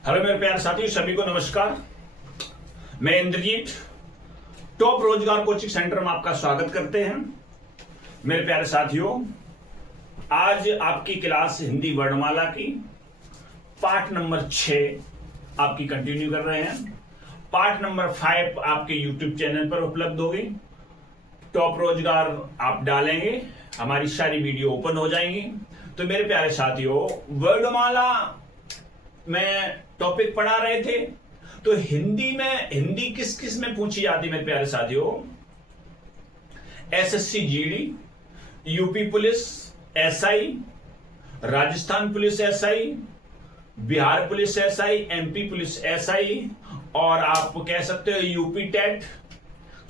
Hello मेरे प्यारे साथियों, सभी को नमस्कार। मैं इंद्रजीत टॉप रोजगार कोचिंग सेंटर में आपका स्वागत करते हैं। मेरे प्यारे साथियों, आज आपकी क्लास हिंदी वर्णमाला की पाठ नंबर 6 आपकी कंटिन्यू कर रहे हैं। पाठ नंबर 5 आपके यूट्यूब चैनल पर उपलब्ध होगी। टॉप रोजगार आप डालेंगे, हमारी सारी वीडियो ओपन हो जाएंगी। तो मेरे प्यारे साथियों, वर्णमाला में टॉपिक पढ़ा रहे थे, तो हिंदी किस किस में पूछी जाती है मेरे प्यारे साथियों? SSC GD, UP police SI, Rajasthan police SI, Bihar police SI, MP police SI, और आप कह सकते हो UP TET,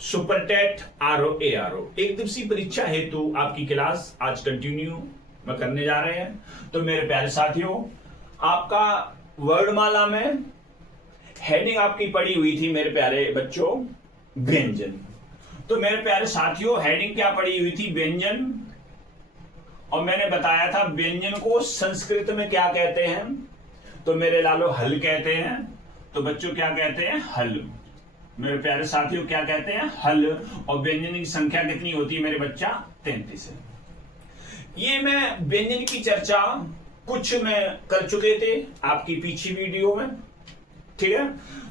super TET, RO ARO. एक दिवसीय परीक्षा हेतु आपकी क्लास आज कंटिन्यू में करने जा रहे हैं। तो मेरे प्यारे साथियों, आपका वर्णमाला में हेडिंग आपकी पड़ी हुई थी मेरे प्यारे बच्चों, व्यंजन। तो मेरे प्यारे साथियों, हेडिंग क्या पड़ी हुई थी? व्यंजन। और मैंने बताया था व्यंजन को संस्कृत में क्या कहते हैं? तो मेरे लालो हल कहते हैं। तो बच्चों क्या कहते हैं? हल। मेरे प्यारे साथियों, क्या कहते हैं? हल। और व्यंजन की संख्या कितनी होती है मेरे बच्चा? 33 है। ये मैं व्यंजन की चर्चा कुछ में कर चुके थे आपकी पीछे वीडियो में, ठीक है।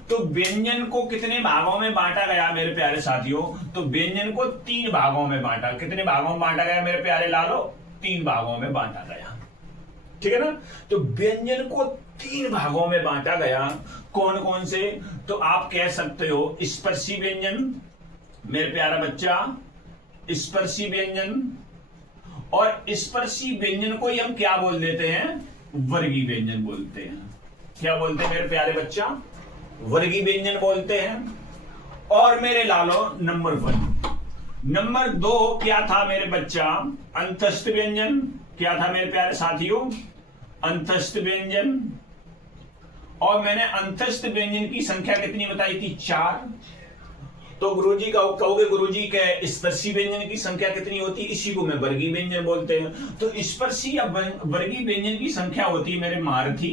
तो व्यंजन को कितने भागों में बांटा गया मेरे प्यारे साथियों? तो व्यंजन को 3 भागों में बांटा। कितने भागों में बांटा गया मेरे प्यारे लालो? 3 भागों में बांटा गया, ठीक है ना। तो व्यंजन को 3 भागों में बांटा गया। कौन कौन से? तो आप कह सकते हो स्पर्शी व्यंजन मेरे प्यारा बच्चा, स्पर्शी व्यंजन। और स्पर्शी व्यंजन को हम क्या बोल देते हैं? वर्गीय व्यंजन बोलते हैं। क्या बोलते हैं मेरे प्यारे बच्चा? वर्गीय व्यंजन बोलते हैं। और मेरे लालो नंबर 1, नंबर 2 क्या था मेरे बच्चा? अंतस्थ व्यंजन। क्या था मेरे प्यारे साथियों? अंतस्थ व्यंजन। और मैंने अंतस्थ व्यंजन की संख्या कितनी बताई थी? 4। तो गुरुजी का कहोगे, गुरुजी के स्पर्शी व्यंजन की संख्या कितनी होती है? इसी को मैं वर्गीय व्यंजन बोलते हैं। तो स्पर्शी या वर्गीय व्यंजन की संख्या होती है मेरे महारथी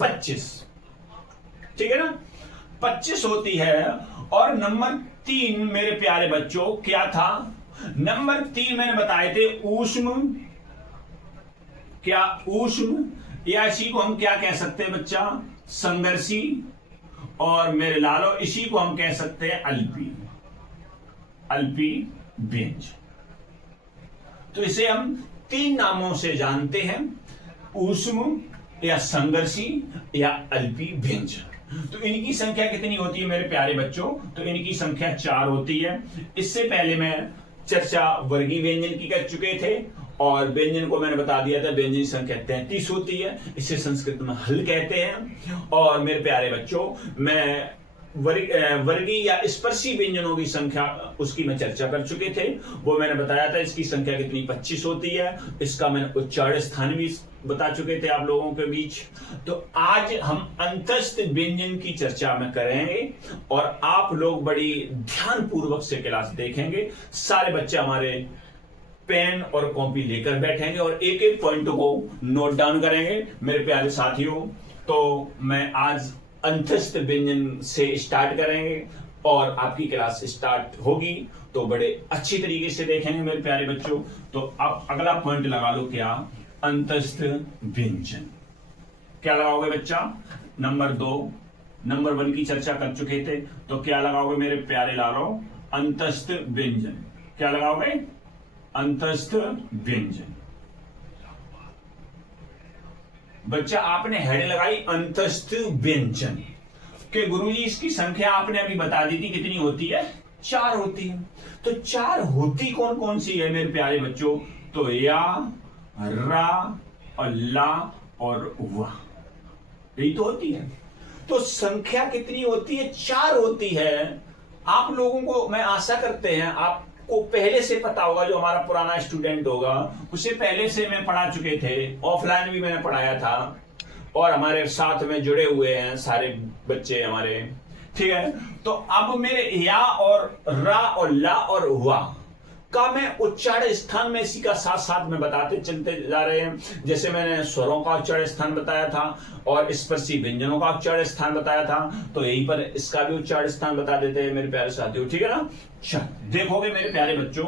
25, ठीक है ना, 25 होती है। और नंबर 3 मेरे प्यारे बच्चों क्या था? नंबर 3 मैंने बताए थे ऊष्म। क्या? ऊष्म। या इसी को हम क्या कह सकते हैं बच्चा? संघर्षी। और मेरे लालो इसी को हम कह सकते हैं अल्पी, अल्पी व्यंजन। तो इसे हम 3 नामों से जानते हैं, ऊष्म या संघर्षी या अल्पी व्यंजन। तो इनकी संख्या कितनी होती है मेरे प्यारे बच्चों? तो इनकी संख्या 4 होती है। इससे पहले मैं चर्चा वर्गीय व्यंजन की कर चुके थे, और व्यंजन को मैंने बता दिया था व्यंजन की संख्या 33 होती है। इसे संस्कृत में हल कहते हैं। और मेरे प्यारे बच्चों, मैं वर्गीय या स्पर्शी व्यंजनों की संख्या उसकी मैं चर्चा कर चुके थे। वो मैंने बताया था इसकी संख्या कितनी 25 होती है। इसका मैंने उच्चारण स्थान भी बता चुके थे आप लोगों के बीच। तो आज हम अंतस्थ व्यंजन की चर्चा में करेंगे, और आप लोग बड़ी ध्यान पूर्वक से क्लास देखेंगे। सारे बच्चे हमारे पेन और कॉपी लेकर बैठेंगे और एक एक पॉइंट को नोट डाउन करेंगे मेरे प्यारे साथियों। तो मैं आज अंतस्थ व्यंजन से स्टार्ट करेंगे, और आपकी क्लास स्टार्ट होगी तो बड़े अच्छी तरीके से देखेंगे मेरे प्यारे बच्चों। तो आप अगला पॉइंट लगा लो, क्या? अंतस्थ व्यंजन। क्या लगाओगे बच्चा? नंबर 2। नंबर 1 की चर्चा कर चुके थे, तो क्या लगाओगे मेरे प्यारे लालो? अंतस्थ व्यंजन। क्या लगाओगे? अंतस्थ व्यंजन। बच्चा आपने हेड लगाई अंतस्थ व्यंजन के गुरुजी इसकी संख्या आपने अभी बता दी थी कितनी होती है? 4 होती है। तो 4 होती कौन कौन सी है मेरे प्यारे बच्चों? तो या, रा और ला और वाह, यही तो होती है। तो संख्या कितनी होती है? 4 होती है। आप लोगों को मैं आशा करते हैं आपको पहले से पता होगा, जो हमारा पुराना स्टूडेंट होगा उसे पहले से मैं पढ़ा चुके थे, ऑफलाइन भी मैंने पढ़ाया था, और हमारे साथ में जुड़े हुए हैं सारे बच्चे हमारे, ठीक है। तो अब मेरे या और रा और ला और वा का मैं उच्चारण स्थान में इसी का साथ साथ में बताते चलते जा रहे हैं। जैसे मैंने स्वरों का उच्चारण स्थान बताया था और स्पर्शी व्यंजनों का उच्चारण स्थान बताया था, तो यहीं पर इसका भी उच्चारण स्थान बता देते हैं मेरे प्यारे साथियों, ठीक है ना। चल देखोगे मेरे प्यारे बच्चों,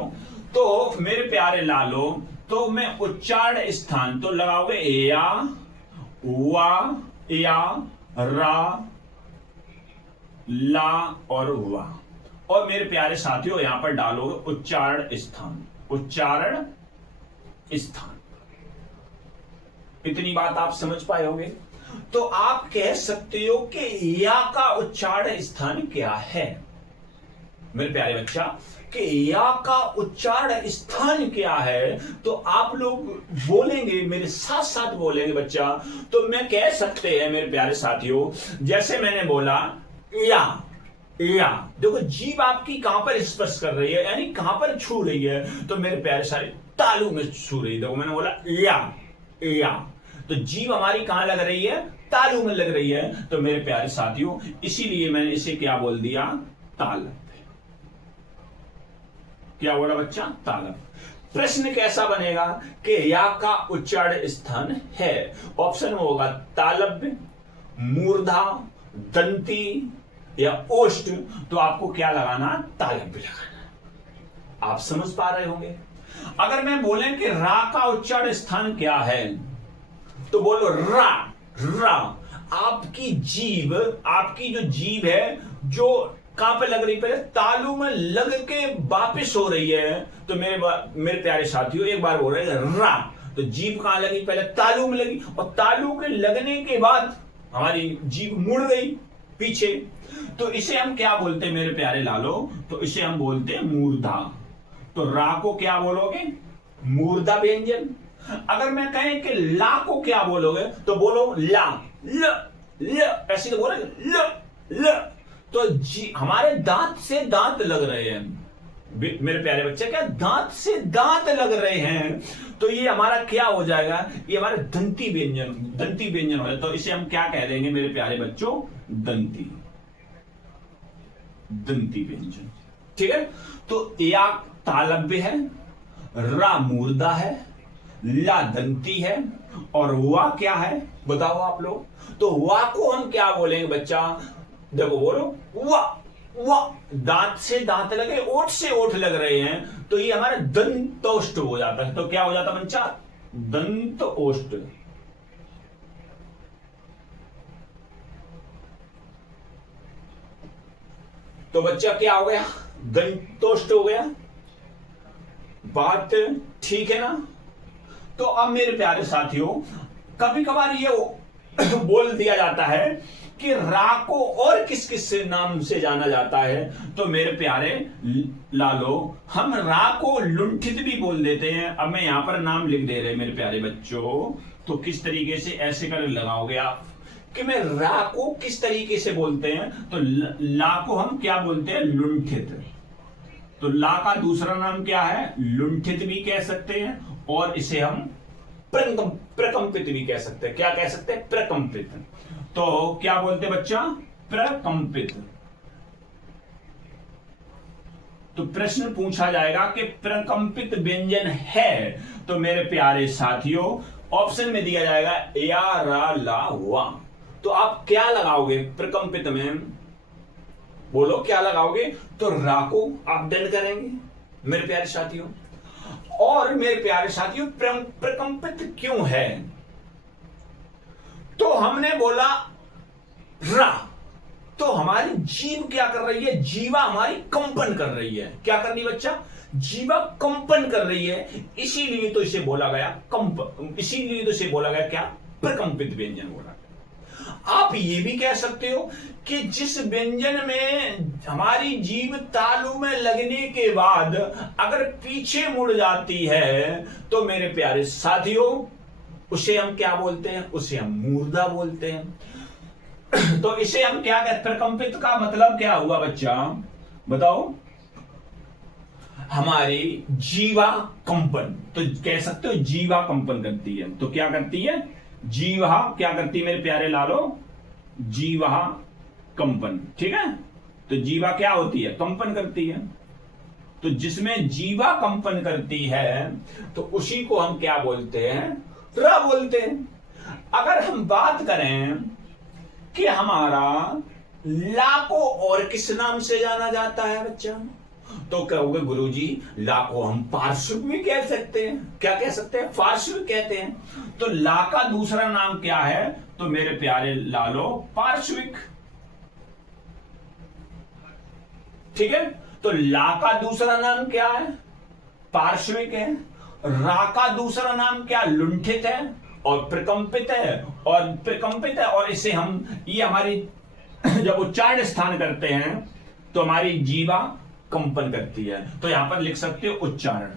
तो मेरे प्यारे लालो, तो मैं उच्चारण स्थान तो लगाओगे या, वा, या, रा, ला और वा, और मेरे प्यारे साथियों यहां पर डालोगे उच्चारण स्थान, उच्चारण स्थान। इतनी बात आप समझ पाए होंगे। तो आप कह सकते हो कि या का उच्चारण स्थान क्या है मेरे प्यारे बच्चा, कि या का उच्चारण स्थान क्या है। तो आप लोग बोलेंगे, मेरे साथ साथ बोलेंगे बच्चा। तो मैं कह सकते हैं मेरे प्यारे साथियों, जैसे मैंने बोला या, देखो जीभ आपकी कहां पर स्पर्श कर रही है, यानी कहां पर छू रही है, तो मेरे प्यारे सारे तालू में छू रही है। देखो मैंने बोला या, तो जीभ हमारी कहां लग रही है, तालू में लग रही है। तो मेरे प्यारे साथियों इसीलिए मैंने इसे क्या बोल दिया, तालव्य। क्या बोला बच्चा, तालव्य। प्रश्न कैसा बनेगा कि या का उच्चारण स्थान है, ऑप्शन में होगा तालव्य, मूर्धा, दंती या ओष्ठ। तो आपको क्या लगाना, तालव्य लगाना। आप समझ पा रहे होंगे। अगर मैं बोले कि रा का उच्चारण स्थान क्या है, तो बोलो रा। आपकी जीभ, आपकी जो जीभ है, जो कहां पे लग रही, पहले तालू में लग के वापिस हो रही है। तो मेरे प्यारे साथियों एक बार बोल रहे हैं रा, तो जीभ कहां लगी, पहले तालू में लगी, और तालू के लगने के बाद हमारी जीभ मुड़ गई पीछे। तो इसे हम क्या बोलते हैं मेरे प्यारे लालो, तो इसे हम बोलते हैं मूर्धा। तो रा को क्या बोलोगे, मूर्धा व्यंजन। अगर मैं कहें कि ला को क्या बोलोगे, तो बोलो ला, ल, ऐसे तो बोलोगे ल। तो जी हमारे दांत से दांत लग रहे हैं मेरे प्यारे बच्चे, क्या दांत से दांत लग रहे हैं। तो ये हमारा क्या हो जाएगा, ये हमारे दंती व्यंजन हो जाए। तो इसे हम क्या कह देंगे मेरे प्यारे बच्चों, दंती व्यंजन, ठीक है। तो या तालव्य है, रा मूर्धा है, ला दंती है, और वा क्या है बताओ आप लोग। तो वा को हम क्या बोलेंगे बच्चा, देखो बोलो वा, दांत से दांत लगे, ओठ से ओठ लग रहे हैं, तो ये हमारा दंतोष्ठ हो जाता है। तो क्या हो जाता बच्चा, दंतोष्ठ। तो बच्चा क्या हो गया, दंतोष्ठ हो गया। बात ठीक है ना। तो अब मेरे प्यारे साथियों, कभी कभार ये बोल दिया जाता है कि रा को और किस किस से नाम से जाना जाता है। तो मेरे प्यारे लालो, हम रा को लुंठित भी बोल देते हैं। अब मैं यहां पर नाम लिख दे रहे मेरे प्यारे बच्चों, तो किस तरीके से ऐसे कर लगाओगे आप कि मैं रा को किस तरीके से बोलते हैं। तो ला को हम क्या बोलते हैं, लुंठित। तो ला का दूसरा नाम क्या है, लुंठित भी कह सकते हैं, और इसे हम प्रकंपित भी कह सकते हैं। क्या कह सकते हैं, प्रकंपित। तो क्या बोलते बच्चा, प्रकंपित। तो प्रश्न पूछा जाएगा कि प्रकंपित व्यंजन है, तो मेरे प्यारे साथियों ऑप्शन में दिया जाएगा या, रा, ला, वा। तो आप क्या लगाओगे प्रकंपित में, बोलो क्या लगाओगे। तो रा को आप दंड करेंगे मेरे प्यारे साथियों। और मेरे प्यारे साथियों प्रकंपित क्यों है, तो हमने बोला रा, तो हमारी जीभ क्या कर रही है, जीवा हमारी कंपन कर रही है। क्या कर रही है बच्चा, जीवा कंपन कर रही है, इसीलिए तो इसे बोला गया इसीलिए तो इसे बोला गया क्या, प्रकंपित व्यंजन बोला गया। आप ये भी कह सकते हो कि जिस व्यंजन में हमारी जीभ तालू में लगने के बाद अगर पीछे मुड़ जाती है, तो मेरे प्यारे साथियों उसे हम क्या बोलते हैं, उसे हम मूर्धा बोलते हैं। तो इसे हम क्या कहते हैं, प्रकंपित का मतलब क्या हुआ बच्चा बताओ, हमारी जीवा कंपन। तो कह सकते हो जीवा कंपन करती है। तो क्या करती है, जीवा क्या करती है मेरे प्यारे लालो, जीवा कंपन, ठीक है। तो जीवा क्या होती है, कंपन करती है। तो जिसमें जीवा कंपन करती है तो उसी को हम क्या बोलते हैं, र बोलते हैं। अगर हम बात करें कि हमारा ला को और किस नाम से जाना जाता है बच्चा, तो कहोगे गुरुजी ला को हम पार्श्विक भी कह सकते हैं। क्या कह सकते हैं, पार्श्विक कहते हैं। तो ला का दूसरा नाम क्या है, तो मेरे प्यारे लालो पार्श्विक। ठीक है, तो ला का दूसरा नाम क्या है, पार्श्विक है। रा का दूसरा नाम क्या, लुंठित है और प्रकंपित है, और इसे हम, ये हमारी जब उच्चारण स्थान करते हैं तो हमारी जीवा कंपन करती है। तो यहां पर लिख सकते हो उच्चारण।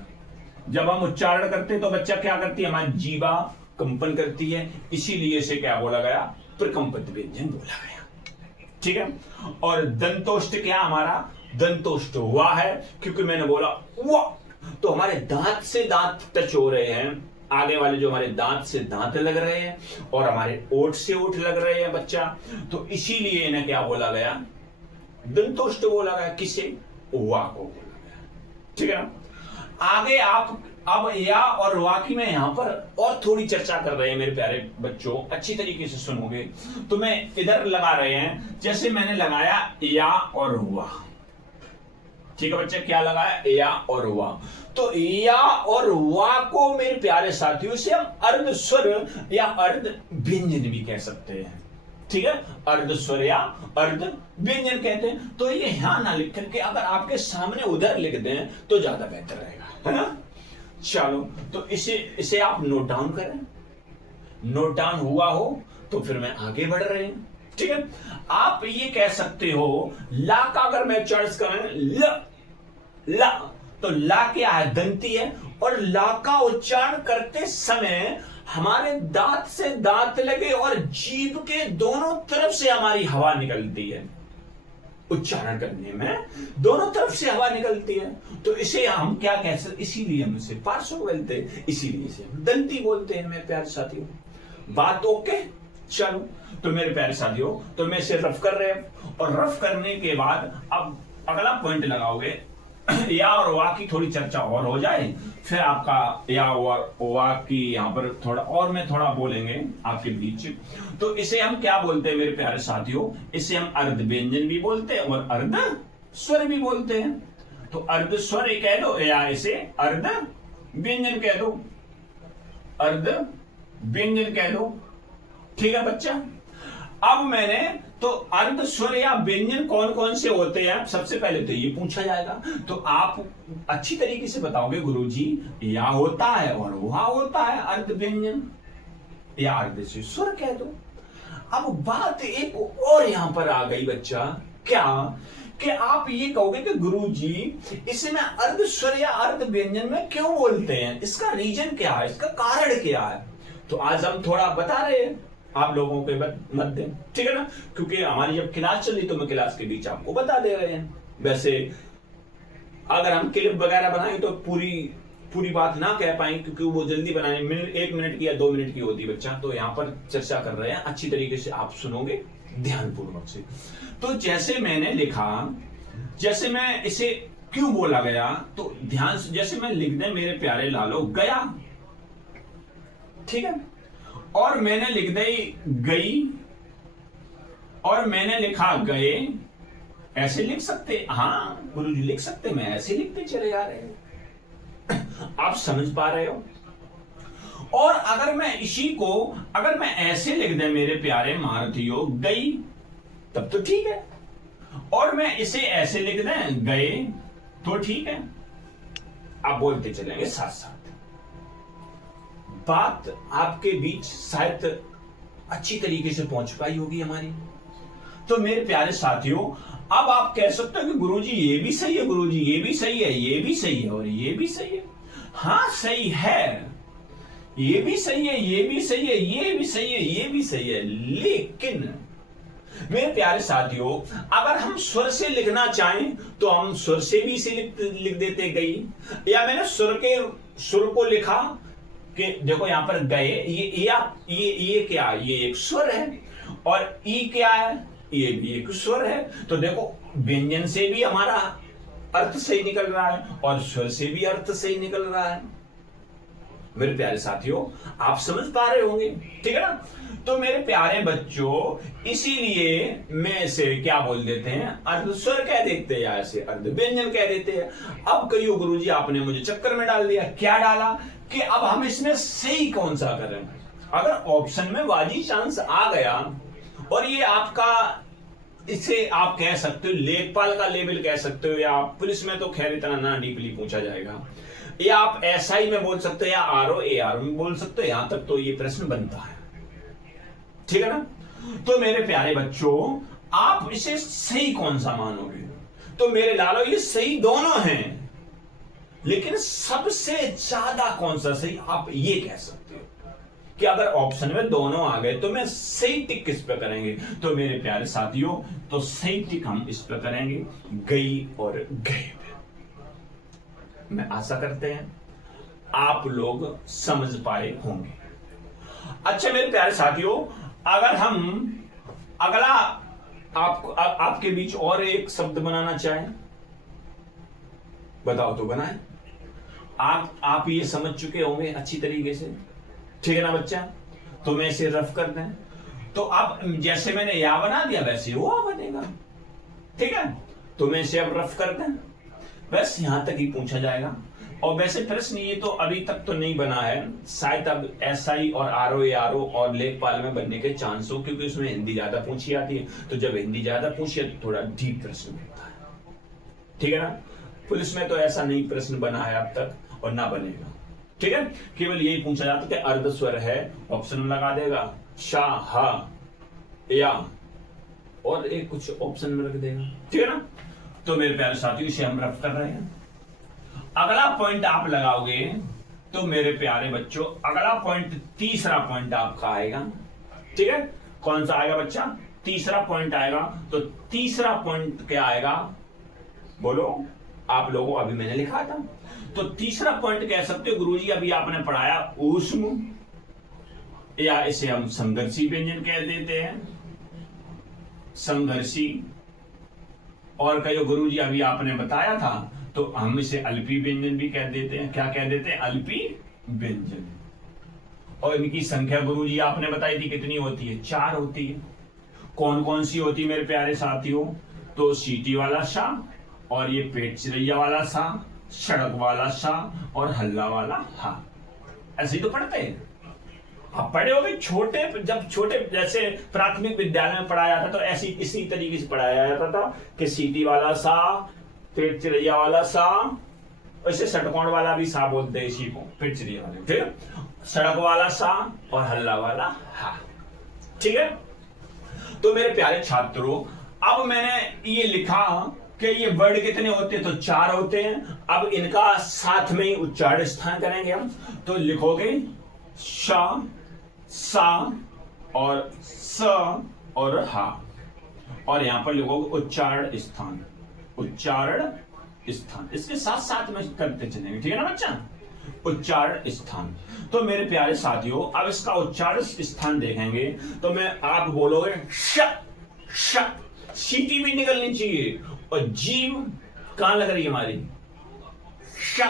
जब हम उच्चारण करते हैं तो बच्चा क्या करती है, हमारी जीवा कंपन करती है, इसीलिए इसे क्या बोला गया, प्रकंपित व्यंजन बोला गया। ठीक है, और दंतोष्ट क्या हमारा, दंतोष्ट हुआ है, क्योंकि मैंने बोला वाह, तो हमारे दांत से दांत टच हो रहे हैं, आगे वाले जो हमारे दांत से दांत लग रहे हैं और हमारे ओठ से ओठ लग रहे हैं बच्चा, तो इसीलिए इन्हें क्या बोला गया, दंतोष्ट बोला गया। किसे, वा को बोला गया। ठीक है ना, आगे आप अब या और वा की मैं यहां पर और थोड़ी चर्चा कर रहे हैं मेरे प्यारे बच्चों, अच्छी तरीके से सुनोगे। तो मैं इधर लगा रहे हैं, जैसे मैंने लगाया या और वा। ठीक है बच्चे, क्या लगाया, या और वा। तो या और वा को मेरे प्यारे साथियों से हम अर्ध स्वर या अर्ध व्यंजन भी कह सकते हैं। ठीक है, अर्ध स्वर या अर्ध व्यंजन कहते हैं। तो ये यहां ना लिख करके अगर आपके सामने उधर लिख दें तो ज्यादा बेहतर रहेगा, है ना। चलो, तो इसे आप नोट डाउन करें। नोट डाउन हुआ हो तो फिर मैं आगे बढ़ रहे हैं। ठीक है, आप ये कह सकते हो ला का अगर मैं चॉइस करें ला, तो ला क्या है, दंती है, और ला का उच्चारण करते समय हमारे दांत से दांत लगे और जीभ के दोनों तरफ से हमारी हवा निकलती है। उच्चारण करने में दोनों तरफ से हवा निकलती है, तो इसे हम क्या कह सकते, इसीलिए हम इसे पार्श्व बोलते हैं, इसीलिए इसे हम दंती बोलते हैं मेरे प्यारे साथियों। बात ओके। चलो, तो मेरे प्यारे साथियों, तो मैं इसे रफ कर रहे हैं, और रफ करने के बाद अब अगला पॉइंट लगाओगे, या और वा की थोड़ी चर्चा और हो जाए, फिर आपका या और वा की यहां पर थोड़ा और मैं थोड़ा बोलेंगे आपके बीच। तो इसे हम क्या बोलते हैं मेरे प्यारे साथियों, इसे हम अर्ध व्यंजन भी बोलते हैं और अर्ध स्वर भी बोलते हैं। तो अर्ध स्वर कह दो या इसे अर्ध व्यंजन कह दो, अर्ध व्यंजन कह दो। ठीक है बच्चा, अब मैंने तो अर्ध स्वर या व्यंजन कौन कौन से होते हैं, सबसे पहले तो ये पूछा जाएगा, तो आप अच्छी तरीके से बताओगे गुरुजी या होता है और वहा होता है अर्ध व्यंजन, या अर्ध से स्वर कह दो। अब बात एक और यहां पर आ गई बच्चा, क्या कि आप ये कहोगे कि गुरुजी इसे मैं अर्ध स्वर या अर्ध व्यंजन में क्यों बोलते हैं, इसका रीजन क्या है, इसका कारण क्या है। तो आज हम थोड़ा बता रहे हैं आप लोगों के मध्य, ठीक है ना, क्योंकि हमारी जब क्लास चली तो मैं क्लास के बीच आपको बता दे रहे हैं। वैसे अगर हम क्लिप वगैरह बनाएं तो पूरी बात ना कह पाए, क्योंकि वो जल्दी बनाने 1 मिनट की या 2 मिनट की होती है बच्चा। तो यहाँ पर चर्चा कर रहे हैं, अच्छी तरीके से आप सुनोगे ध्यानपूर्वक से। तो जैसे मैंने लिखा, जैसे मैं इसे क्यों बोला गया, तो ध्यान से, जैसे मैं लिख दे मेरे प्यारे लालो गया, ठीक है, और मैंने लिख दी गई, और मैंने लिखा गए, ऐसे लिख सकते, हाँ गुरुजी लिख सकते, मैं ऐसे लिखते चले जा रहे हैं, आप समझ पा रहे हो। और अगर मैं इसी को अगर मैं ऐसे लिख दे मेरे प्यारे महारथियों गई, तब तो ठीक है, और मैं इसे ऐसे लिख दें गए तो ठीक है। आप बोलते चलेंगे साथ साथ, बात आपके बीच शायद अच्छी तरीके से पहुंच पाई होगी हमारी। तो मेरे प्यारे साथियों, अब आप कह सकते हो कि गुरुजी ये भी सही है, गुरुजी ये भी सही है, ये भी सही है और ये भी सही है। हाँ सही है, ये भी सही है, ये भी सही है, ये भी सही है, ये भी सही है, लेकिन मेरे प्यारे साथियों, अगर हम स्वर से लिखना चाहें तो हम स्वर से भी इसे लिख देते गई, या मैंने स्वर को लिखा कि देखो यहां पर गए, ये क्या, ये एक स्वर है, और ई क्या है, ये भी एक स्वर है। तो देखो व्यंजन से भी हमारा अर्थ सही निकल रहा है और स्वर से भी अर्थ सही निकल रहा है। मेरे प्यारे साथियों, आप समझ पा रहे होंगे, ठीक है ना। तो मेरे प्यारे बच्चों, इसीलिए में से क्या बोल देते हैं, अर्ध स्वर कह देते हैं या ऐसे अर्ध व्यंजन कह देते हैं। अब कहियो गुरुजी आपने मुझे चक्कर में डाल दिया। क्या डाला कि अब हम इसमें सही कौन सा करें। अगर ऑप्शन में बाजी चांस आ गया और ये आपका, इसे आप कह सकते हो लेखपाल का लेवल कह सकते हो, या पुलिस में तो खैर इतना ना डीपली पूछा जाएगा, या आप एसआई में बोल सकते हो, या आरओ एआरओ में बोल सकते हो, यहां तक तो ये प्रश्न बनता है, ठीक है ना। तो मेरे प्यारे बच्चों, आप इसे सही कौन सा मानोगे। तो मेरे लालो, ये सही दोनों हैं, लेकिन सबसे ज्यादा कौन सा सही, आप ये कह सकते हो कि अगर ऑप्शन में दोनों आ गए तो मैं सही टिक किस पे करेंगे। तो मेरे प्यारे साथियों, तो सही टिक हम इस पे करेंगे, गई और गए पे। मैं आशा करते हैं आप लोग समझ पाए होंगे। अच्छा मेरे प्यारे साथियों, अगर हम अगला आपके बीच और एक शब्द बनाना चाहें, बताओ तो बनाएं। आप ये समझ चुके होंगे अच्छी तरीके से, ठीक है ना बच्चा। तो मैं इसे रफ कर दें, तो अब जैसे मैंने या बना दिया वैसे वो बनेगा, ठीक है। तो मैं इसे अब रफ कर दें, बस यहां तक ही पूछा जाएगा। और वैसे प्रश्न ये तो अभी तक तो नहीं बना है, शायद अब एसआई और आरओ और लेखपाल में बनने के चांस हो, क्योंकि उसमें हिंदी ज्यादा पूछी आती है। तो जब हिंदी ज्यादा पूछी है तो थोड़ा डीप प्रश्न होता है, ठीक है ना। पुलिस में तो ऐसा नहीं प्रश्न बना है अब तक और ना बनेगा, ठीक है। केवल यही पूछा जाता है कि अर्ध स्वर है, ऑप्शन में लगा देगा शा, हा, या, और एक कुछ ऑप्शन में रख देगा, ठीक है ना। तो मेरे प्यारे साथियों, इसे हम रफ कर रहे हैं। अगला पॉइंट आप लगाओगे तो मेरे प्यारे बच्चों, अगला पॉइंट, तीसरा पॉइंट आपका आएगा, ठीक है। कौन सा आएगा बच्चा, तीसरा पॉइंट आएगा। तो तीसरा पॉइंट क्या आएगा, बोलो आप लोगों, अभी मैंने लिखा था। तो तीसरा पॉइंट कह सकते हो गुरुजी, अभी आपने पढ़ाया ऊष्म, या इसे हम संघर्षी व्यंजन कह देते हैं, संघर्षी। और कहो गुरुजी अभी आपने बताया था, तो हम इसे अल्पी व्यंजन भी कह देते हैं। क्या कह देते हैं, अल्पी व्यंजन। और इनकी संख्या गुरुजी आपने बताई थी कितनी होती है, 4 होती है। कौन कौन सी होती है मेरे प्यारे साथियों, तो सीटी वाला सा, और ये पेट चिरैया वाला सा, सड़क वाला सा, और हल्ला वाला हा। ऐसे ही तो पढ़ते हैं, आप पढ़े होगे छोटे, जब छोटे जैसे प्राथमिक विद्यालय में पढ़ाया जाता तो ऐसी इसी तरीके से पढ़ाया जाता था कि सीटी वाला सा, पेट चिरैया वाला सा, ऐसे षटकोण वाला भी सा बोलते हैं इसी को, पेट चिरैया वाले, ठीक है। सड़क वाला सा और हल्ला वाला हा, ठीक है। तो मेरे प्यारे छात्रों, अब मैंने ये लिखा कि ये वर्ड कितने होते हैं, तो 4 होते हैं। अब इनका साथ में ही उच्चारण स्थान करेंगे हम। तो लिखोगे शा, सा और स और हा, और यहां पर लिखोगे उच्चारण स्थान, उच्चारण स्थान। इसके साथ साथ में करते चलेंगे, ठीक है ना बच्चा, उच्चारण स्थान। तो मेरे प्यारे साथियों, अब इसका उच्चारण स्थान देखेंगे तो मैं, आप बोलोगे श, श, सीटी भी निकलनी चाहिए, और जीव कहां लग रही है हमारी, श,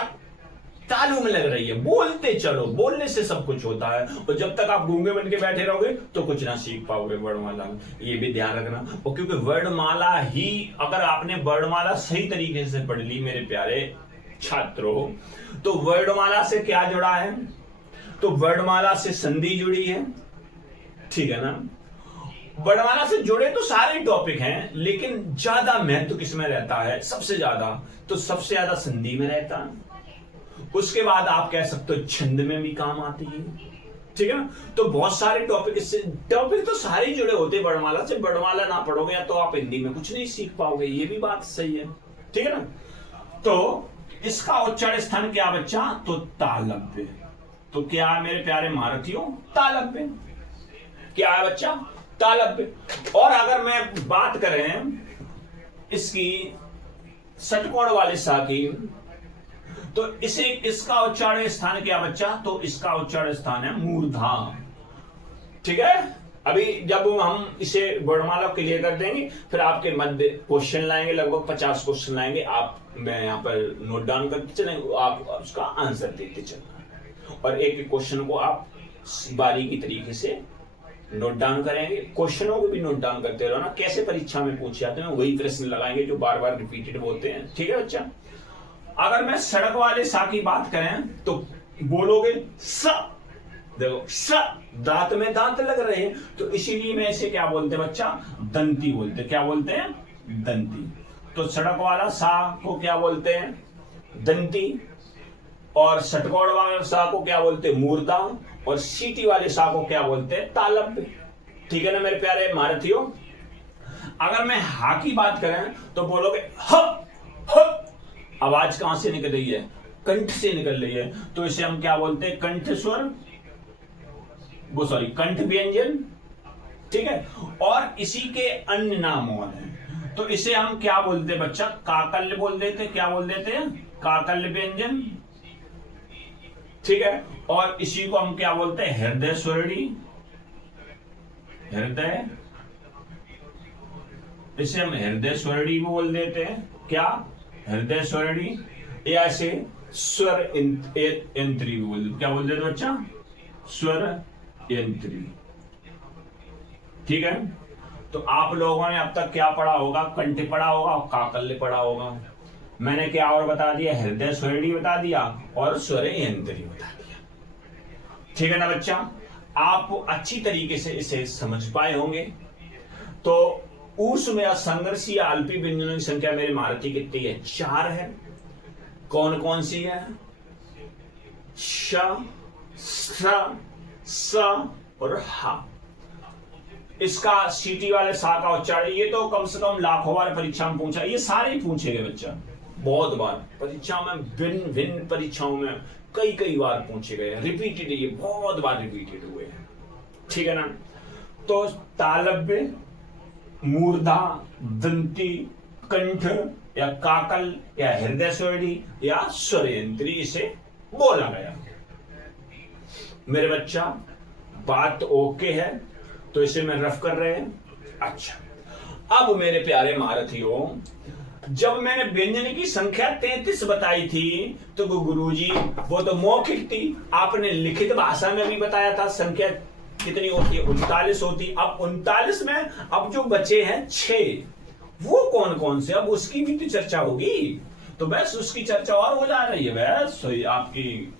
तालू में लग रही है। बोलते चलो, बोलने से सब कुछ होता है। और जब तक आप गूंगे बन के बैठे रहोगे तो कुछ ना सीख पाओगे वर्णमाला में, ये भी ध्यान रखना। और क्योंकि वर्णमाला ही, अगर आपने वर्णमाला सही तरीके से पढ़ ली मेरे प्यारे छात्रों, तो वर्णमाला से क्या जुड़ा है, तो वर्णमाला से संधि जुड़ी है, ठीक है ना। वर्णमाला से जुड़े तो सारे टॉपिक हैं, लेकिन ज्यादा महत्व किसमें रहता है, सबसे ज्यादा, तो सबसे ज्यादा संधि में रहता है। उसके बाद आप कह सकते हो छंद में भी काम आती है, ठीक है ना। तो बहुत सारे टॉपिक, इससे टॉपिक तो सारे जुड़े होते हैं वर्णमाला से। वर्णमाला ना पढ़ोगे या तो आप हिंदी में कुछ नहीं सीख पाओगे, ये भी बात सही है, ठीक है ना। तो इसका उच्चारण स्थान क्या बच्चा, तो तालव्य। तो क्या मेरे प्यारे महारथियों, तालव्य। क्या है बच्चा, तालव्य। और अगर मैं बात करें इसकी षटकोण वाले सा की, तो इसे, इसका उच्चारण स्थान क्या बच्चा, तो इसका उच्चारण स्थान है मूर्धा, ठीक है। अभी जब हम इसे वर्णमाला क्लियर कर देंगे फिर आपके मध्य क्वेश्चन लाएंगे, लगभग 50 क्वेश्चन लाएंगे, आप मैं यहाँ पर नोट डाउन करते चलेंगे, आप उसका आंसर देते चलना और एक एक क्वेश्चन को आप बारीकी तरीके से नोट डाउन करेंगे। क्वेश्चनों को भी नोट डाउन करते रहना, कैसे परीक्षा में पूछे जाते हैं वही प्रश्न लगाएंगे जो बार बार रिपीटेड होते हैं। ठीक है बच्चा। अगर मैं सड़क वाले सा की बात करें तो बोलोगे स, देखो स, दांत में दांत लग रहे हैं तो इसीलिए मैं इसे क्या बोलते हैं बच्चा, दंती बोलते हैं। क्या बोलते हैं, दंती। तो सड़क वाला सा को क्या बोलते हैं, दंती, और षटकोण वाले सा को क्या बोलते हैं, मूर्धा, और सीटी वाले सा को क्या बोलते हैं, तालव्य। ठीक है ना मेरे प्यारे महारथियों। अगर मैं हा की बात करें तो बोलोगे ह, ह। आवाज कहां से निकल रही है, कंठ से निकल रही है, तो इसे हम क्या बोलते हैं, कंठ स्वर, वो सॉरी कंठ व्यंजन। ठीक है। और इसी के अन्य नाम और हैं, तो इसे हम क्या बोलते हैं बच्चा, काकल्य बोल देते। क्या बोल देते हैं, काकल्य व्यंजन। ठीक है। और इसी को हम क्या बोलते हैं, हृदय स्वरणी, हृदय, इसे हम हृदय स्वरणी भी बोल देते हैं। क्या, हृदय स्वरणी, या इसे स्वर यंत्री भी बोल देते। क्या बोल देते बच्चा, स्वर यंत्री। ठीक है। तो आप लोगों ने अब तक क्या पढ़ा होगा, कंठ पढ़ा होगा और काकल्य पढ़ा होगा। मैंने क्या और बता दिया, हृदय स्वरणी बता दिया और स्वर यंत्री बता दिया। ठीक है ना बच्चा। आप अच्छी तरीके से इसे समझ पाए होंगे। तो ऊष्म या संघर्ष या अल्पी व्यंजनों की संख्या मेरे महारथी कितनी है, 4 है। कौन कौन सी है, श, स, स और हा। इसका सीटी वाले सा का उच्चारण, ये तो कम से कम लाखों बार परीक्षा में पूछा, ये सारे ही पूछे गए बच्चा, बहुत बार परीक्षा में, भिन्न भिन्न परीक्षाओं में कई बार पूछे गए, रिपीटेड, ये बहुत बार रिपीटेड हुए हैं। ठीक है ना। तो तालव्य, मूर्धा, दंती, कंठ या काकल या हृदय स्वरणी या स्वर यंत्री इसे बोला गया। मेरे बच्चा बात ओके है, तो इसे मैं रफ कर रहे हैं। अच्छा, अब मेरे प्यारे महारथियों, जब मैंने व्यंजन की संख्या 33 बताई थी तो गुरुजी वो तो मौखिक थी, आपने लिखित भाषा में भी बताया था संख्या कितनी होती है, 39 होती। अब 39 में अब जो बचे हैं 6, वो कौन कौन से, अब उसकी भी तो चर्चा होगी। तो बस उसकी चर्चा और हो जा रही है। बस आपकी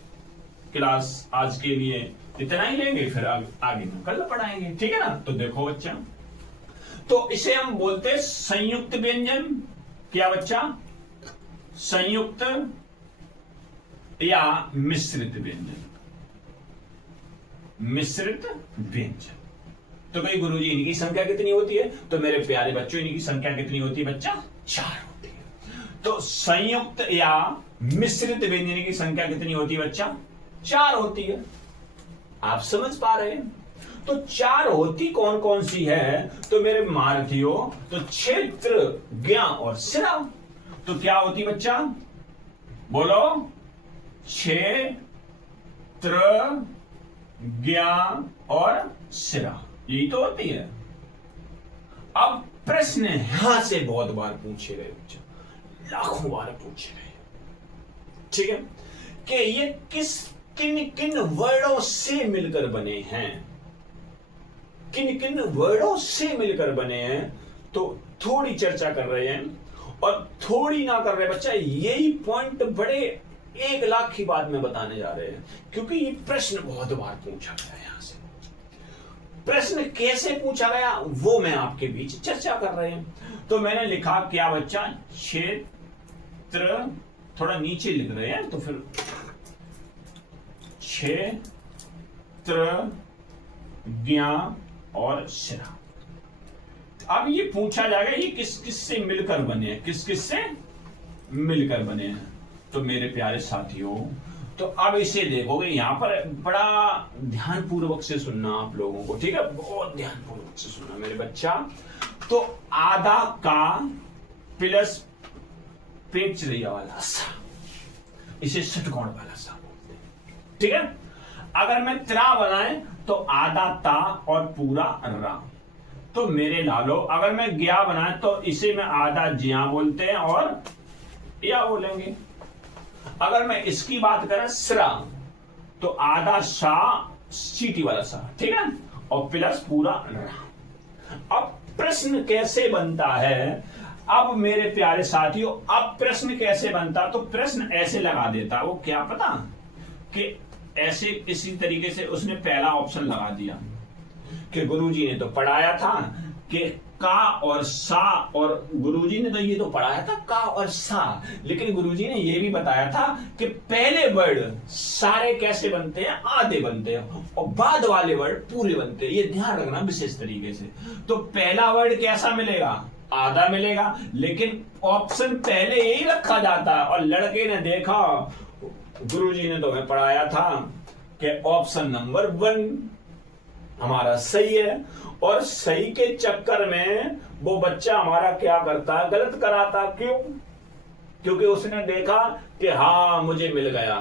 क्लास आज के लिए इतना ही लेंगे, फिर आगे कल पढ़ाएंगे। ठीक है ना। तो देखो बच्चा, तो इसे हम बोलते हैं संयुक्त व्यंजन। क्या बच्चा, संयुक्त या मिश्रित व्यंजन, मिश्रित व्यंजन। तो कई गुरुजी इनकी संख्या कितनी होती है, तो मेरे प्यारे बच्चों इनकी संख्या कितनी होती है बच्चा, 4 होती है। तो संयुक्त या मिश्रित व्यंजन की संख्या कितनी होती है बच्चा, 4 होती है। आप समझ पा रहे हैं। तो 4 होती कौन कौन सी है, तो मेरे महारथियों, तो क्षेत्र, ज्ञा और सिरा। तो क्या होती बच्चा, बोलो, क्षेत्र, ज्ञा और सिरा, यही तो होती है। अब प्रश्न यहां से बहुत बार पूछे गए बच्चा, लाखों बार पूछे गए। ठीक है, कि ये किन किन वर्णों से मिलकर बने हैं, किन किन वर्णों से मिलकर बने हैं। तो थोड़ी चर्चा कर रहे हैं और थोड़ी ना कर रहे बच्चा, यही पॉइंट बड़े 1 लाख की बात में बताने जा रहे हैं, क्योंकि ये प्रश्न बहुत बार पूछा गया है। यहां से प्रश्न कैसे पूछा गया वो मैं आपके बीच चर्चा कर रहे हैं। तो मैंने लिखा क्या बच्चा, क्षेत्र, थोड़ा नीचे लिख रहे हैं तो फिर क्षेत्र, ज्ञा और सिरा। अब ये पूछा जाएगा ये किस किस से मिलकर बने हैं, किस किस से मिलकर बने हैं। तो मेरे प्यारे साथियों, तो अब इसे देखोगे, यहां पर बड़ा ध्यानपूर्वक से सुनना आप लोगों को। ठीक है, बहुत ध्यानपूर्वक से सुनना मेरे बच्चा। तो आधा का प्लस पेच रैया वाला सा, इसे षटकोण वाला सा बोलते हैं। ठीक है। अगर मैं त्रा बनाए तो आधा ता और पूरा रा। तो मेरे लालो अगर मैं ज्ञा बनाए तो इसे मैं आधा ज्या बोलते हैं और या बोलेंगे। अगर मैं इसकी बात करें स्रा तो आधा सा चीटी वाला सा, ठीक है, और प्लस पूरा रा। अब प्रश्न कैसे बनता है, अब मेरे प्यारे साथियों अब प्रश्न कैसे बनता, तो प्रश्न ऐसे लगा देता वो, क्या पता कि ऐसे इसी तरीके से उसने पहला ऑप्शन लगा दिया कि गुरुजी ने तो पढ़ाया था कि का और सा, और गुरुजी ने तो ये तो पढ़ाया था का और सा, लेकिन गुरुजी ने ये भी बताया था कि पहले वर्ड सारे कैसे बनते हैं, आधे बनते हैं, और बाद वाले वर्ड पूरे बनते हैं। ये ध्यान रखना विशेष तरीके से। तो पहला वर्ड कैसा मिलेगा, आधा मिलेगा, लेकिन ऑप्शन पहले यही रखा जाता है। और लड़के ने देखा गुरुजी ने तो हमें पढ़ाया था कि ऑप्शन नंबर 1 हमारा सही है, और सही के चक्कर में वो बच्चा हमारा क्या करता है, गलत कराता। क्यों? क्योंकि उसने देखा कि हाँ मुझे मिल गया,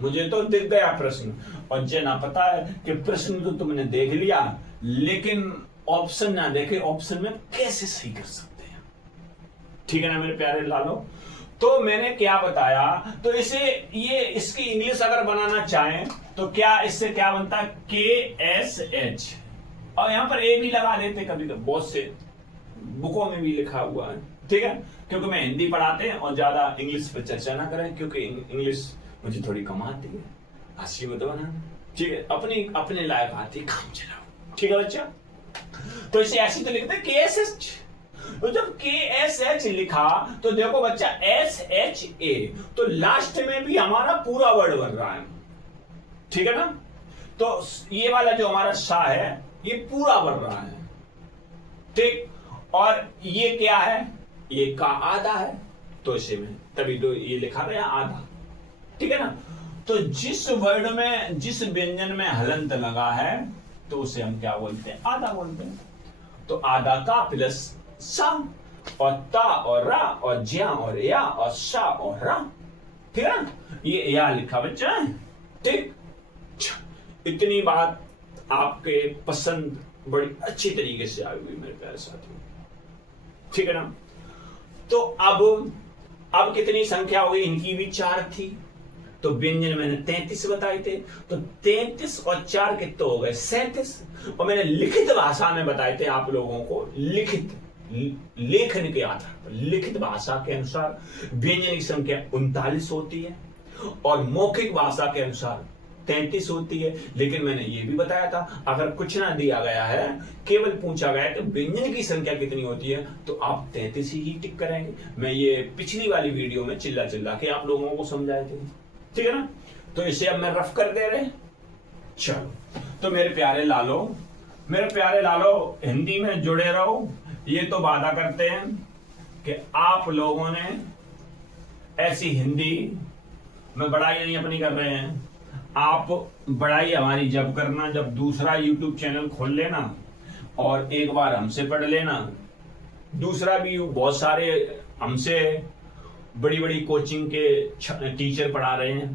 मुझे तो दिख गया प्रश्न। और जे ना पता है कि प्रश्न तो तुमने देख लिया लेकिन ऑप्शन ना देखे, ऑप्शन में कैसे सही कर सकते हैं। ठीक है ना मेरे प्यारे लालो। तो मैंने क्या बताया, तो इसे ये इसकी इंग्लिश अगर बनाना चाहें तो क्या इससे क्या बनता है, KSH, और यहां पर ए भी लगा देते कभी कभी, बहुत से बुकों में भी लिखा हुआ है। ठीक है, क्योंकि मैं हिंदी पढ़ाते हैं और ज्यादा इंग्लिश पर चर्चा ना करें, क्योंकि इंग्लिश मुझे थोड़ी कम आती है, हंसी मत बनाना। ठीक है, अपने लायक आती, काम चलाओ। ठीक है बच्चा, तो इसे ऐसी तो लिखते हैं KSH। तो जब KSH लिखा तो देखो बच्चा SHA, तो लास्ट में भी हमारा पूरा वर्ड बन रहा है। ठीक है ना, तो ये वाला जो हमारा सा है ये पूरा बन रहा है। ठीक, और ये क्या है, ये का आधा है, तो इसे में तभी तो ये लिखा गया आधा। ठीक है ना, तो जिस वर्ड में जिस व्यंजन में हलंत लगा है तो उसे हम क्या बोलते हैं, आधा बोलते हैं। तो आधा का प्लस सा, और ता और रा और ज्या और या और सा और रा। ठीक है, ये या लिखा बच्चा है। ठीक, इतनी बात आपके पसंद बड़ी अच्छी तरीके से आई हुई मेरे प्यारे साथियों। ठीक है ना, तो अब कितनी संख्या हो गई, इनकी भी 4 थी, तो व्यंजन मैंने 33 बताए थे, तो 33 और 4 कितने हो गए, 37। और मैंने लिखित भाषा में बताए थे आप लोगों को, लिखित लेखन के आधार पर लिखित भाषा के अनुसार व्यंजन की संख्या 39 होती है और मौखिक भाषा के अनुसार 33 होती है। लेकिन मैंने ये भी बताया था अगर कुछ ना दिया गया है, केवल पूछा गया है कि व्यंजन की संख्या कितनी होती है, तो आप 33 ही टिक करेंगे। मैं ये पिछली वाली वीडियो में चिल्ला के आप लोगों को समझाए थे। ठीक है ना, तो इसे अब मैं रफ कर दे रहे। चलो, तो मेरे प्यारे लालो हिंदी में जुड़े रहो। ये तो वादा करते हैं कि आप लोगों ने ऐसी हिंदी में पढ़ाई नहीं अपनी कर रहे हैं, आप पढ़ाई हमारी जब करना, जब दूसरा YouTube चैनल खोल लेना और एक बार हमसे पढ़ लेना। दूसरा भी बहुत सारे हमसे बड़ी कोचिंग के टीचर पढ़ा रहे हैं।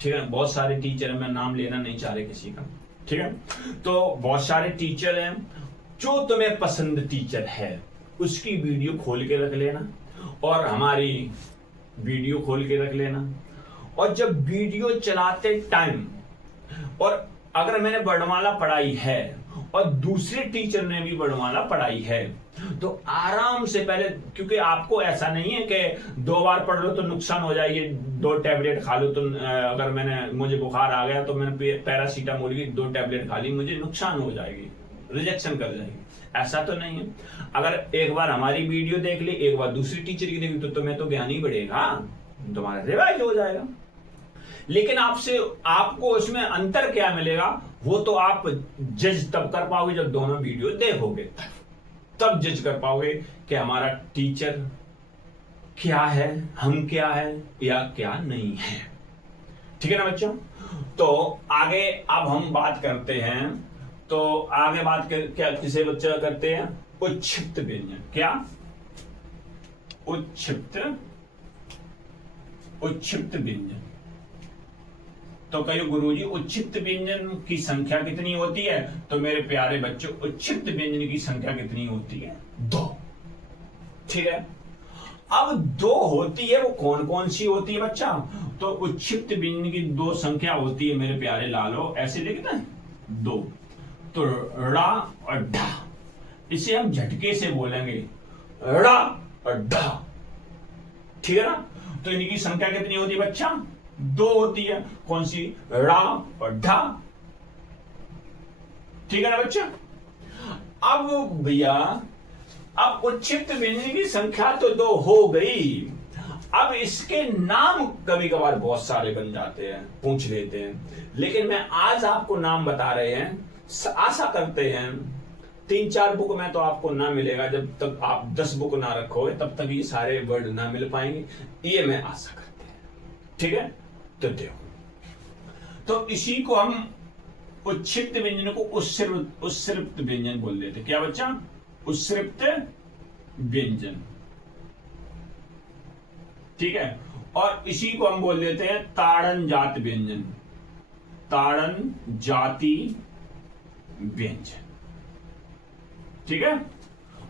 ठीक है, बहुत सारे टीचर हैं, मैं नाम लेना नहीं चाह रहे किसी का। ठीक है, तो बहुत सारे टीचर हैं, जो तुम्हें पसंद टीचर है उसकी वीडियो खोल के रख लेना और हमारी वीडियो खोल के रख लेना। और जब वीडियो चलाते टाइम, और अगर मैंने वर्णमाला पढ़ाई है और दूसरे टीचर ने भी वर्णमाला पढ़ाई है, तो आराम से पहले, क्योंकि आपको ऐसा नहीं है कि 2 बार पढ़ लो तो नुकसान हो जाएगी, 2 टैबलेट खा लो तो अगर मुझे बुखार आ गया तो मैंने पैरासीटामोल की 2 टैबलेट खा ली, मुझे नुकसान हो जाएगी, रिजेक्शन कर जाएगी। ऐसा तो नहीं है। अगर एक बार हमारी वीडियो देख ली, एक बार दूसरी टीचर की देखी, तो तुम्हें तो ज्ञान ही बढ़ेगा, तुम्हारा रिवाइज हो जाएगा। लेकिन आपको इसमें अंतर क्या मिलेगा, वो तो आप जज तब कर पाओगे जब दोनों वीडियो देखोगे, तब जज कर पाओगे कि हमारा टीचर क्या है, हम क्या है या क्या नहीं है। ठीक है ना बच्चों, तो आगे अब हम बात करते हैं। तो आगे बात क्या किसे बच्चा करते हैं, उच्छिप्त व्यंजन। क्या, उच्छिप्त व्यंजन। तो कहिए गुरुजी उच्छिष्ट व्यंजन की संख्या कितनी होती है? तो मेरे प्यारे बच्चों उच्छिष्ट व्यंजन की संख्या कितनी होती है? 2। ठीक है, अब 2 होती है, वो कौन कौन सी होती है बच्चा? तो उच्छिष्ट व्यंजन की 2 संख्या होती है मेरे प्यारे लालो, ऐसे लिखते हैं 2। तो ड़ा और ढा, इसे हम झटके से बोलेंगे ड़ा और ढा। ठीक है ना? तो इनकी संख्या कितनी होती है बच्चा? 2 होती है। कौन सी? ड़ा और ढा। ठीक है ना बच्चा? अब भैया, अब उच्छिष्ट व्यंजन की संख्या तो 2 हो गई, अब इसके नाम कभी कभार बहुत सारे बन जाते हैं, पूछ लेते हैं, लेकिन मैं आज आपको नाम बता रहे हैं। आशा करते हैं 3-4 बुक में तो आपको ना मिलेगा, जब तक आप 10 बुक ना रखोगे तब तक ये सारे वर्ड ना मिल पाएंगे, ये मैं आशा करते हैं। ठीक है, तो देखो, तो इसी को हम उच्छिष्ट व्यंजन को उच्छ्रित व्यंजन बोल देते। क्या बच्चा? उच्छ्रित व्यंजन। ठीक है, और इसी को हम बोल देते हैं ताड़न जात व्यंजन, ताड़न जाति व्यंजन। ठीक है,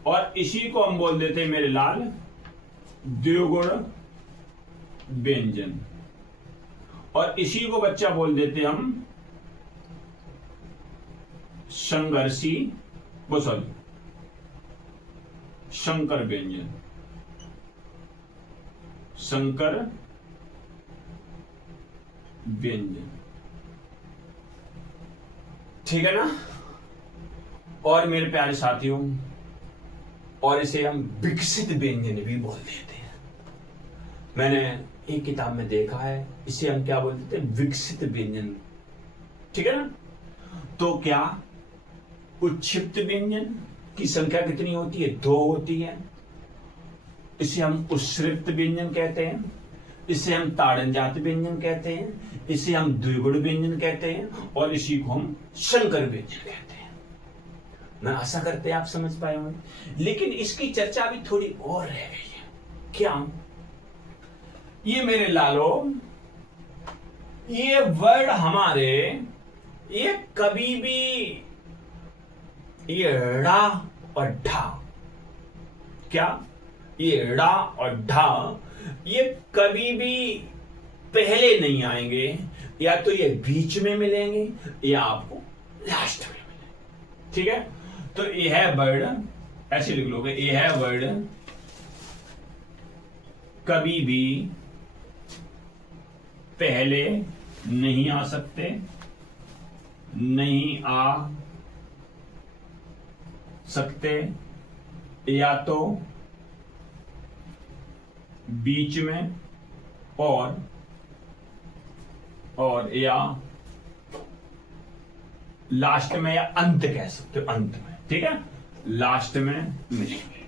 और इसी को हम बोल देते हैं मेरे लाल द्विगुण व्यंजन, और इसी को बच्चा बोल देते हैं हम संघर्षी, वो सॉरी संकर व्यंजन, संकर व्यंजन। ठीक है ना? और मेरे प्यारे साथियों, और इसे हम विकसित व्यंजन भी बोल देते हैं। मैंने एक किताब में देखा है, इसे हम क्या बोलते हैं? विकसित व्यंजन। ठीक है ना? तो क्या उच्छिष्ट व्यंजन की संख्या कितनी होती है? 2 होती है। इसे हम उच्छ्रित व्यंजन कहते हैं, इसे हम ताड़न जात व्यंजन कहते हैं, इसे हम द्विगुण व्यंजन कहते हैं, और इसी को हम संकर व्यंजन कहते हैं। मैं आशा करते हैं आप समझ पाए होंगे, लेकिन इसकी चर्चा अभी थोड़ी और रह गई है। क्या? ये मेरे लालो, ये वर्ड हमारे, ये कभी भी ये ड़ा और ढा, क्या? ये ड़ा और ढा ये कभी भी पहले नहीं आएंगे, या तो ये बीच में मिलेंगे या आपको लास्ट में मिलेंगे। ठीक है, तो यह वर्ड ऐसे लिख लोगे, यह वर्ड कभी भी पहले नहीं आ सकते, नहीं आ सकते, या तो बीच में और या लास्ट में, या अंत कह सकते हो, अंत में। ठीक है, लास्ट में मिलेंगे।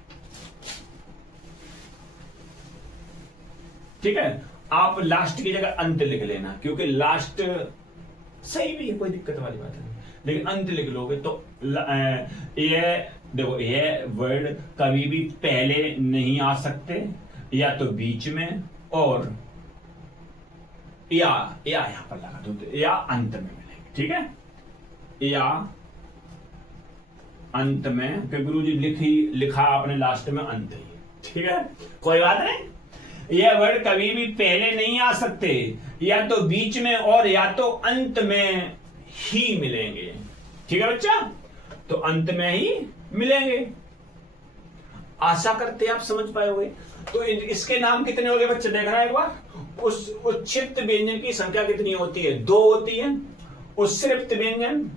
ठीक है, आप लास्ट की जगह अंत लिख लेना, क्योंकि लास्ट सही भी है, कोई दिक्कत वाली बात नहीं, लेकिन अंत लिख लोगे तो ये देखो, ये वर्ड कभी भी पहले नहीं आ सकते, या तो बीच में, और या यहां पर लगा दो, या अंत में मिलेंगे। ठीक है, या अंत में, कि गुरु जी लिखा आपने लास्ट में अंत ही। ठीक है, कोई बात नहीं। यह वर्ड कभी भी पहले नहीं आ सकते, या तो बीच में और या तो अंत में ही मिलेंगे। ठीक है बच्चा, तो अंत में ही मिलेंगे। आशा करते हैं आप समझ पाए होंगे। तो इसके नाम कितने हो गए बच्चे? देखना एक बार। उस उच्छिष्ट व्यंजन की संख्या कितनी होती है? 2 होती है। उच्छ्रित व्यंजन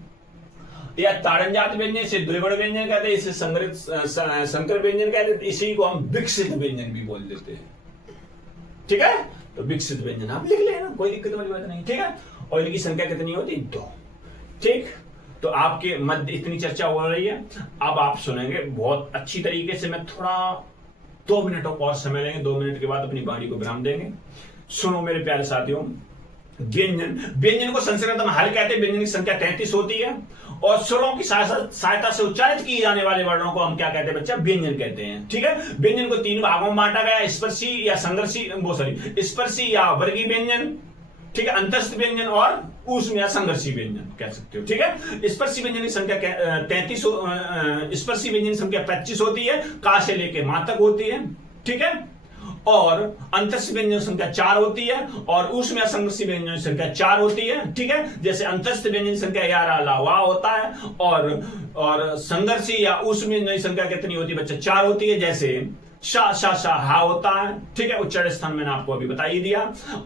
या ताड़न जात व्यंजन, इसे द्विगुण व्यंजन कहते हैं, इसे संकर व्यंजन कहते हैं, इसी को हम विकसित व्यंजन भी बोल देते हैं। ठीक है, तो विकसित व्यंजन आप लिख लेना, कोई दिक्कत वाली बात नहीं। ठीक है, और इनकी संख्या कितनी होती है? 2। ठीक, तो आपके मध्य इतनी चर्चा हो रही है, अब आप सुनेंगे बहुत अच्छी तरीके से। मैं थोड़ा 2 मिनट और समय लेंगे, 2 मिनट के बाद अपनी वाणी को विराम देंगे। सुनो मेरे प्यारे साथियों, व्यंजन को संस्कृत में हल कहते हैं। व्यंजन की संख्या 33 होती है, और स्वरों की सहायता से उच्चारित किए जाने वाले वर्णों को हम क्या कहते हैं बच्चा? व्यंजन कहते हैं। ठीक है, व्यंजन को 3 भागों में बांटा गया, स्पर्शी या संघर्षी, स्पर्शी या वर्गीय व्यंजन, ठीक है, अंतस्थ व्यंजन और ऊष्म या संघर्षी व्यंजन कह सकते हो। ठीक है, स्पर्शी व्यंजन की संख्या 33, स्पर्शी व्यंजन की संख्या 25 होती है, का से लेके मां तक होती है। ठीक है, और अंतस्थ व्यंजन संख्या 4 होती है और ऊष्म या संघर्षी व्यंजन संख्या 4 होती है। ठीक है, जैसे अंतस्थ व्यंजन संख्या 11 लावा होता है और संघर्षी या ऊष्म व्यंजन संख्या कितनी होती है बच्चा? 4 होती है। जैसे शा शा शा हा होता है। ठीक है, उच्चारण स्थान मैंने आपको अभी बता ही दिया।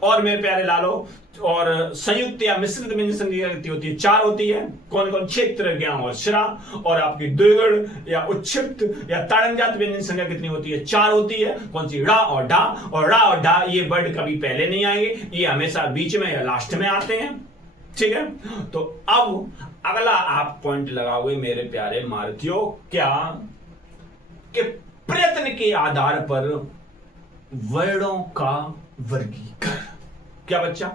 और मेरे प्यारे लालो, और संयुक्त या मिश्रित व्यंजन संख्या कितनी होती है? 4 होती है। कौन कौन? क्षेत्र, ज्ञा और श्रा। और आपकी द्विगुण या उच्छिष्ट या ताड़नजात व्यंजन संख्या कितनी होती है? 4 होती है। कौन सी? ड़ा और डा। और ड़ा और डा ये वर्ड कभी पहले नहीं आएंगे, ये हमेशा बीच में या लास्ट में आते हैं। ठीक है, तो अब अगला आप पॉइंट लगाओगे मेरे प्यारे मार्थियों, क्या कि प्रयत्न के आधार पर वर्णों का वर्गीकरण। क्या बच्चा?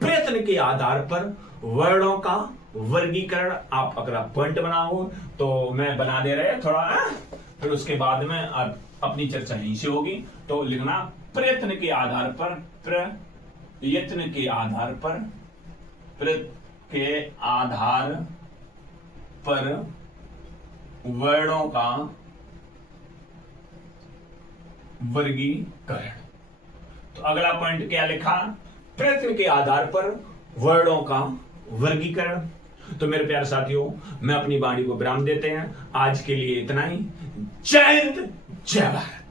प्रयत्न के आधार पर वर्णों का वर्गीकरण। आप अगर आप पॉइंट बनाओ तो मैं बना दे रहे थोड़ा, फिर उसके बाद में अपनी चर्चा यहीं से होगी। तो लिखना प्रयत्न के आधार पर, प्रयत्न के आधार पर, प्रयत्न के आधार पर वर्णों का वर्गीकरण। तो अगला पॉइंट क्या लिखा? प्रयत्न के आधार पर वर्णों का वर्गीकरण। तो मेरे प्यारे साथियों, मैं अपनी वाणी को विराम देते हैं। आज के लिए इतना ही। जय हिंद, जय भारत।